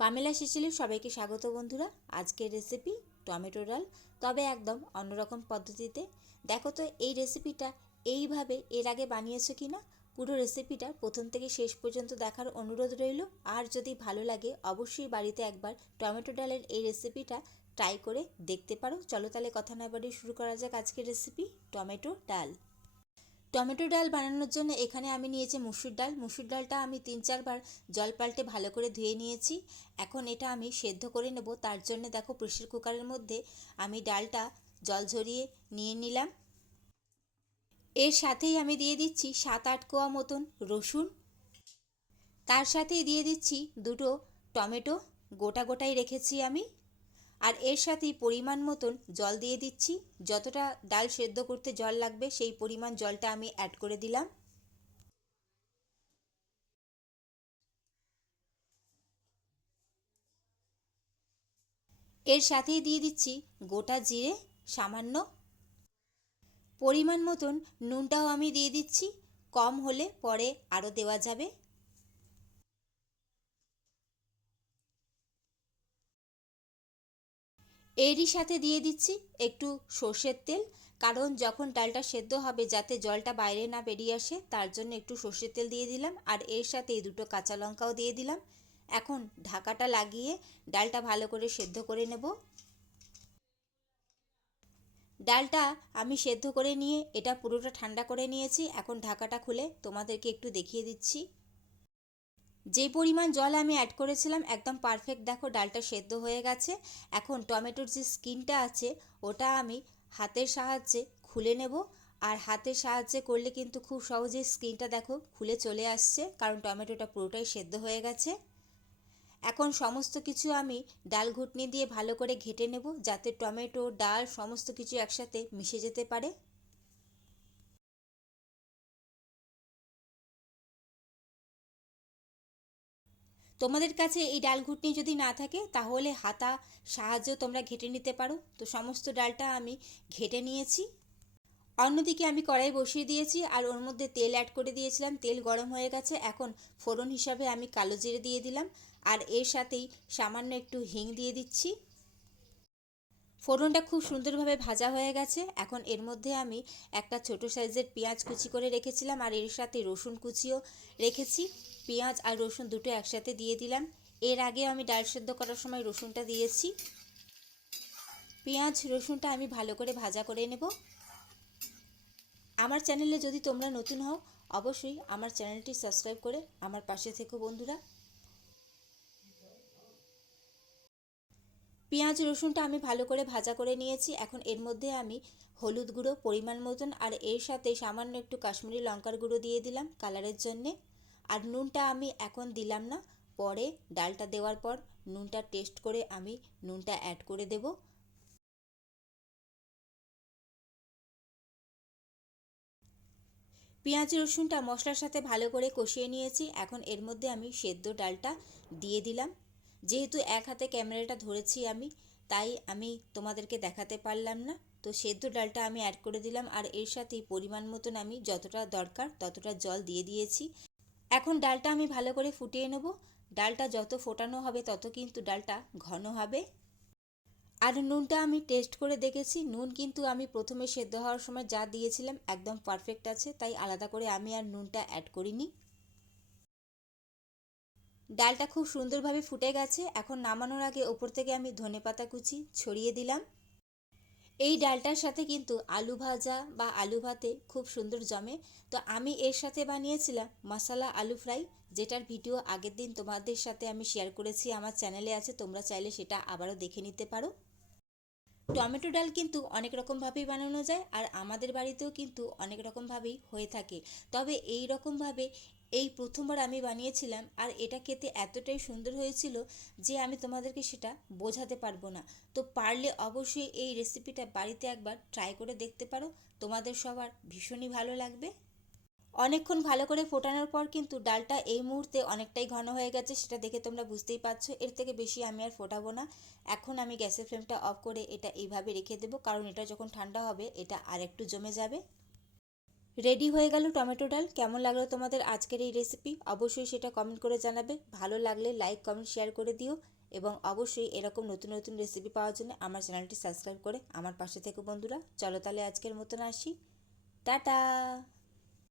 Pamela সিসিলির সবাইকে স্বাগত বন্ধুরা। আজকের রেসিপি টমেটো ডাল, তবে একদম অন্যরকম পদ্ধতিতে। দেখো তো এই রেসিপিটা এইভাবে এর আগে বানিয়েছো কি না। পুরো রেসিপিটা প্রথম থেকে শেষ পর্যন্ত দেখার অনুরোধ রইল। আর যদি ভালো লাগে অবশ্যই বাড়িতে একবার টমেটো ডালের এই রেসিপিটা ট্রাই করে দেখতে পারো। চলো তাহলে কথা না বাড়িয়ে শুরু করা যাক আজকের রেসিপি টমেটো ডাল। টমেটো ডাল বানানোর জন্য এখানে আমি নিয়েছি মুসুর ডাল। মুসুর ডালটা আমি 3-4 বার জল পাল্টে ভালো করে ধুয়ে নিয়েছি। এখন এটা আমি সেদ্ধ করে নেব। তার জন্য দেখো প্রেসার কুকারের মধ্যে আমি ডালটা জল ঝরিয়ে নিয়ে নিলাম। এর সাথেই আমি দিয়ে দিচ্ছি 7-8 কোয়া মতন রসুন। তার সাথেই দিয়ে দিচ্ছি দুটো টমেটো, গোটা গোটাই রেখেছি আমি। আর এর সাথেই পরিমাণ মতন জল দিয়ে দিচ্ছি। যতটা ডাল সেদ্ধ করতে জল লাগবে সেই পরিমাণ জলটা আমি অ্যাড করে দিলাম। এর সাথেই দিয়ে দিচ্ছি গোটা জিরে সামান্য। পরিমাণ মতন নুনটাও আমি দিয়ে দিচ্ছি, কম হলে পরে আরও দেওয়া যাবে। এরই সাথে দিয়ে দিচ্ছি একটু সর্ষের তেল, কারণ যখন ডালটা সেদ্ধ হবে যাতে জলটা বাইরে না বেরিয়ে আসে তার জন্য একটু সর্ষের তেল দিয়ে দিলাম। আর এর সাথে দুটো কাঁচা লঙ্কাও দিয়ে দিলাম। এখন ঢাকাটা লাগিয়ে ডালটা ভালো করে সেদ্ধ করে নেব। ডালটা আমি সেদ্ধ করে নিয়ে এটা পুরোটা ঠান্ডা করে নিয়েছি। এখন ঢাকাটা খুলে তোমাদেরকে একটু দেখিয়ে দিচ্ছি। যে পরিমাণ জল আমি অ্যাড করেছিলাম একদম পারফেক্ট। দেখো ডালটা সেদ্ধ হয়ে গেছে। এখন টমেটোর যে স্কিনটা আছে ওটা আমি হাতের সাহায্যে খুলে নেব। আর হাতের সাহায্যে করলে কিন্তু খুব সহজেই স্কিনটা দেখো খুলে চলে আসছে, কারণ টমেটোটা পুরোটাই সেদ্ধ হয়ে গেছে। এখন সমস্ত কিছু আমি ডাল ঘুটনি দিয়ে ভালো করে ঘেটে নেব, যাতে টমেটো ডাল সমস্ত কিছু একসাথে মিশে যেতে পারে। তোমাদের কাছে এই ডাল ঘুটনি যদি না থাকে তাহলে হাতা সাহায্যেও তোমরা ঘেটে নিতে পারো। তো সমস্ত ডালটা আমি ঘেটে নিয়েছি। অন্যদিকে আমি কড়াই বসিয়ে দিয়েছি আর ওর মধ্যে তেল অ্যাড করে দিয়েছিলাম। তেল গরম হয়ে গেছে। এখন ফোড়ন হিসাবে আমি কালো জিরে দিয়ে দিলাম। আর এর সাথেই সামান্য একটু হিং দিয়ে দিচ্ছি। ফোড়নটা খুব সুন্দরভাবে ভাজা হয়ে গেছে। এখন এর মধ্যে আমি একটা ছোট সাইজের পেঁয়াজ কুচি করে রেখেছিলাম আর এর সাথে রসুন কুচিও রেখেছি। পেঁয়াজ আর রসুন দুটো একসাথে দিয়ে দিলাম। এর আগে আমি ডাল সেদ্ধ করার সময় রসুনটা দিয়েছি। পেঁয়াজ রসুনটা আমি ভালো করে ভাজা করে নেব। আমার চ্যানেলে যদি তোমরা নতুন হও অবশ্যই আমার চ্যানেলটি সাবস্ক্রাইব করে আমার পাশে থেকো বন্ধুরা। পেঁয়াজ রসুনটা আমি ভালো করে ভাজা করে নিয়েছি। এখন এর মধ্যে আমি হলুদ গুঁড়ো পরিমাণ মতন আর এর সাথে সামান্য একটু কাশ্মীরি লঙ্কার গুঁড়ো দিয়ে দিলাম কালারের জন্যে। আর নুনটা আমি এখন দিলাম না, পরে ডালটা দেওয়ার পর নুনটা টেস্ট করে আমি নুনটা অ্যাড করে দেব। পেঁয়াজ রসুনটা মশলার সাথে ভালো করে কষিয়ে নিয়েছি। এখন এর মধ্যে আমি সেদ্ধ ডালটা দিয়ে দিলাম। যেহেতু এক হাতে ক্যামেরাটা ধরেছি আমি, তাই আমি তোমাদেরকে দেখাতে পারলাম না। তো সেদ্ধ ডালটা আমি অ্যাড করে দিলাম আর এর সাথেই পরিমাণ মতন আমি যতটা দরকার ততটা জল দিয়ে দিয়েছি। এখন ডালটা আমি ভালো করে ফুটিয়ে নেব। ডালটা যত ফোটানো হবে তত কিন্তু ডালটা ঘন হবে। আর নুনটা আমি টেস্ট করে দেখেছি, নুন কিন্তু আমি প্রথমে সেদ্ধ হওয়ার সময় যা দিয়েছিলাম একদম পারফেক্ট আছে, তাই আলাদা করে আমি আর নুনটা অ্যাড করিনি। ডালটা খুব সুন্দরভাবে ফুটে গেছে। এখন নামানোর আগে ওপর থেকে আমি ধনেপাতা কুচি ছড়িয়ে দিলাম। এই ডালটার সাথে কিন্তু আলু ভাজা বা আলু ভাতে খুব সুন্দর জমে। তো আমি এর সাথে বানিয়েছিলাম মশলা আলু ফ্রাই, যেটার ভিডিও আগের দিন তোমাদের সাথে আমি শেয়ার করেছি, আমার চ্যানেলে আছে, তোমরা চাইলে সেটা আবারও দেখে নিতে পারো। টমেটো ডাল কিন্তু অনেক রকমভাবেই বানানো যায় আর আমাদের বাড়িতেও কিন্তু অনেক রকমভাবেই হয়ে থাকে। তবে এই রকমভাবে এই প্রথমবার আমি বানিয়েছিলাম আর এটা খেতে এতটাই সুন্দর হয়েছিল যে আমি তোমাদেরকে সেটা বোঝাতে পারবো না। তো পারলে অবশ্যই এই রেসিপিটা বাড়িতে একবার ট্রাই করে দেখতে পারো, তোমাদের সবার ভীষণই ভালো লাগবে। অনেকক্ষণ ভালো করে ফোটানোর পর কিন্তু ডালটা এই মুহূর্তে অনেকটাই ঘন হয়ে গেছে, সেটা দেখে তোমরা বুঝতেই পারছো। এর থেকে বেশি আমি আর ফোটাবো না। এখন আমি গ্যাসের ফ্লেমটা অফ করে এটা এইভাবে রেখে দেবো, কারণ এটা যখন ঠান্ডা হবে এটা আর একটু জমে যাবে। রেডি হয়ে গেল টমেটো ডাল। কেমন লাগলো তোমাদের আজকের এই রেসিপি অবশ্যই সেটা কমেন্ট করে জানাবে। ভালো লাগলে লাইক কমেন্ট শেয়ার করে দিও এবং অবশ্যই এরকম নতুন নতুন রেসিপি পাওয়ার জন্য আমার চ্যানেলটি সাবস্ক্রাইব করে আমার পাশে থেকো বন্ধুরা। চলো তাহলে আজকের মতন আসি, টাটা।